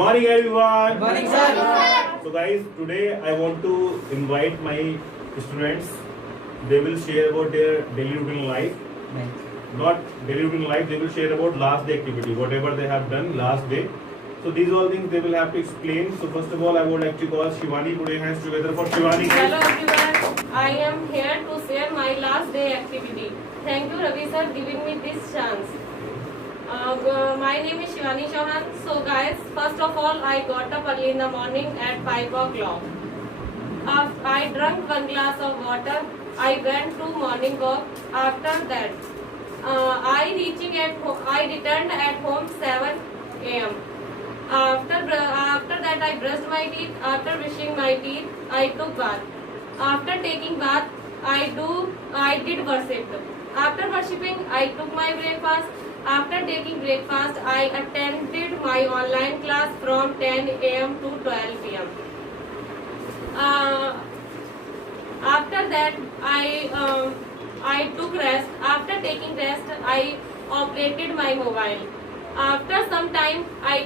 morning everyone. Good morning, sir. So guys, today I want to invite my students. They will share about their daily routine life. Not daily routine life, they will share about last day activity, whatever they have done last day. So these all things they will have to explain. So first of all, I would like to call Shivani. Put your hands together for Shivani. Hello everyone, I am here to share my last day activity. Thank you Ravi sir giving me this chance. My name is Shivani Chauhan. So guys, first of all I got up early in the morning at 5 o'clock. I drank 1 glass of water. I went to morning walk. After that, I returned at home 7 a.m. After that, I brushed my teeth. After brushing my teeth, I took bath. After taking bath, I did worship. After worshipping, I took my breakfast. After taking breakfast, I attended my online class from 10 a.m. to 12 p.m. After that, I took rest. After taking rest, I operated my mobile. After some time, I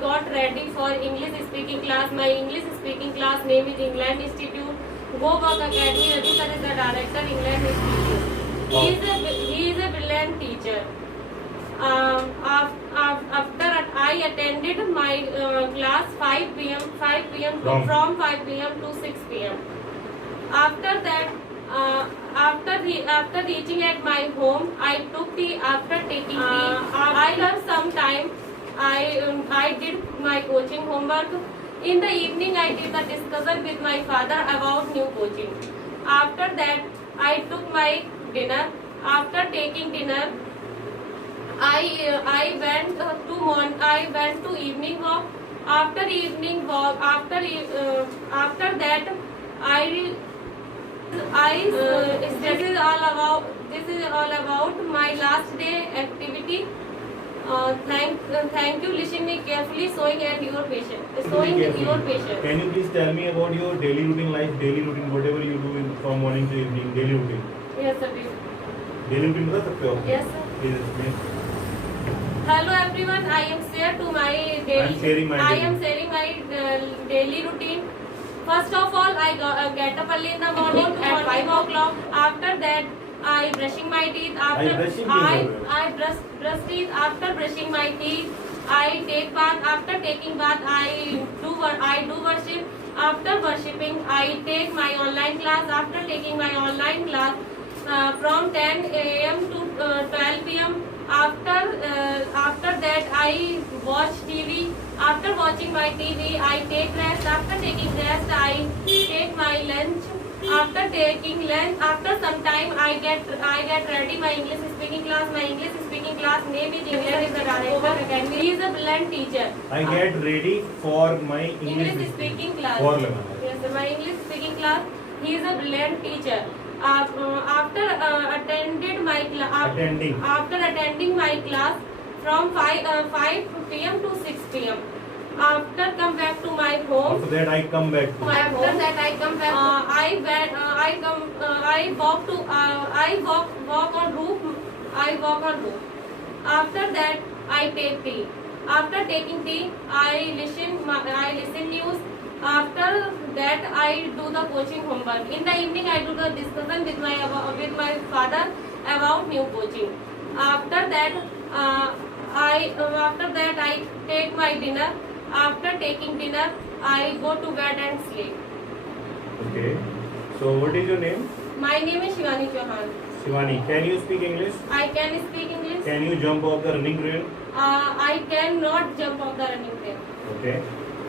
got ready for English speaking class. My English speaking class name is England Institute. Go Work Academy. Ravi sir is the director, England Institute. He is a brilliant teacher. After I attended my class 5 p.m. from 5 p.m. to 6 p.m. After that, after reaching at my home, I took tea. After taking tea, after some time, I did my coaching homework. In the evening, I did the discussion with my father about new coaching. After that, I took my dinner. After taking dinner, I went to evening walk. After evening walk, after that, this is all about my last day activity. Thank you listening me carefully, showing your patience. Can you please tell me about your daily routine life, daily routine, whatever you do from morning to evening, daily routine? Yes sir. Daily routine बता सकते हो? Yes sir. Please explain. Hello everyone, I am sharing my daily routine. First of all, I get up early in the morning at 5 o'clock. After that, I brushing my teeth. I brush teeth. After brushing my teeth, I take bath. After taking bath, I do worship. After worshipping, I take my online class. After taking my online class from 10 a.m. to 12 p.m. After that, I watch TV. After watching my TV, I take rest. After taking rest, I take my lunch. After taking lunch, after some time, I get ready my English speaking class. My English speaking class name is England Academy. He is a brilliant teacher. I get ready for my English speaking class. Yes, my English speaking class. He is a brilliant teacher. After attending my class from 5 p.m. to 6 p.m. After come back to my home. After that I come back. I walk on roof. After that I take tea. After taking tea, I listen news. After that, I do the coaching homework. In the evening, I do the discussion with my father about new coaching. After that, I take my dinner. After taking dinner, I go to bed and sleep. Okay. So what is your name? My name is Shivani Chauhan. Shivani, can you speak English? I can speak English. Can you jump off the running rail? I cannot jump off the running trail. Okay.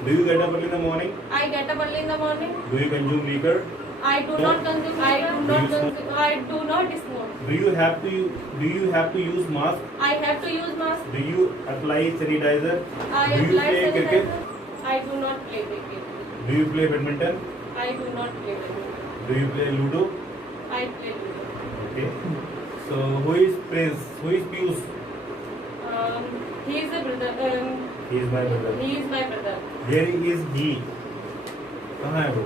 Do you get up early in the morning? I get up early in the morning. Do you consume liquor? I do not consume. I do not smoke. Do you have to use mask? I have to use mask. Do you apply sanitizer? I Do you apply play cricket? sanitizer. I do not play cricket. Do you play badminton? I do not play badminton. Do you play ludo? I play ludo. Okay. So who is Prince? Who is Pius? He is a brother. He is my brother. He is my brother. Where is he? कहाँ है वो?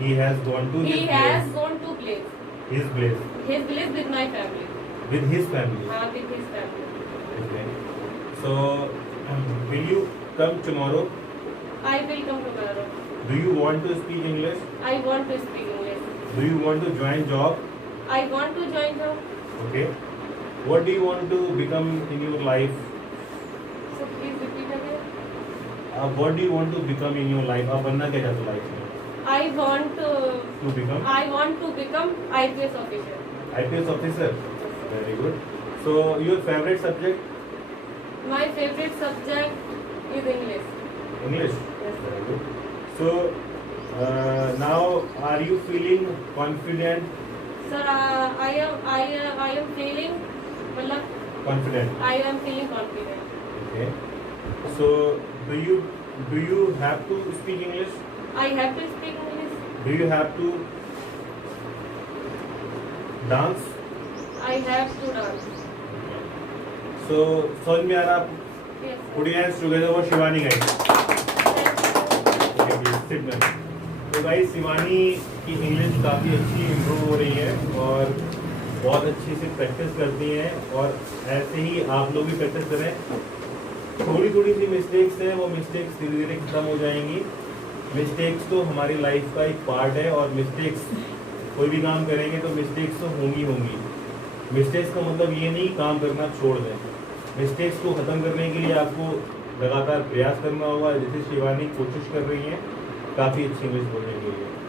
He has gone to He has gone to place. his place. His place with my family. With his family. With his family. Okay. So Will you come tomorrow? I will come tomorrow. Do you want to speak English? I want to speak English. Do you want to join job? I want to join the. Okay. What do you want to become in your life? So please repeat again. What do you want to become in your life? आप बनना क्या चाहते हो life में? I want To become to become IPS officer. IPS officer. Very good. So your favorite subject? My favorite subject is English. English. Yes. Very good. So now are you feeling confident? Sir, I am feeling. मतलब Confident. I am feeling confident. Okay. So do you have to speak English? I have to speak English. Do you have to dance? I have to dance. So समझ में आ रहा आप? Yes. Put your hands together for Shivani guys. Thank you. Sit down. तो guys Shivani की English काफ़ी अच्छी improve हो रही है और बहुत अच्छी से प्रैक्टिस करती हैं और ऐसे ही आप लोग भी प्रैक्टिस करें। थोड़ी थोड़ी सी मिस्टेक्स हैं, वो मिस्टेक्स धीरे धीरे खत्म हो जाएंगी। मिस्टेक्स तो हमारी लाइफ का एक पार्ट है और मिस्टेक्स कोई भी काम करेंगे तो मिस्टेक्स तो होंगी होंगी। मिस्टेक्स का मतलब ये नहीं काम करना छोड़ दें। मिस्टेक्स को ख़त्म करने के लिए आपको लगातार प्रयास करना होगा, जैसे शिवानी कोशिश कर रही हैं काफ़ी अच्छी इंग्लिश बोलने के लिए।